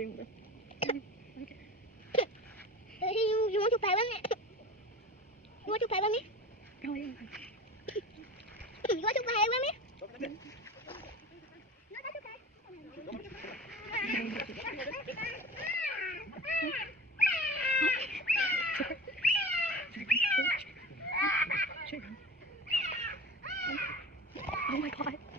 putting the. You want to play with me? You want to play with me? Oh, yeah. You want to play with me? No, that's okay. Oh my god.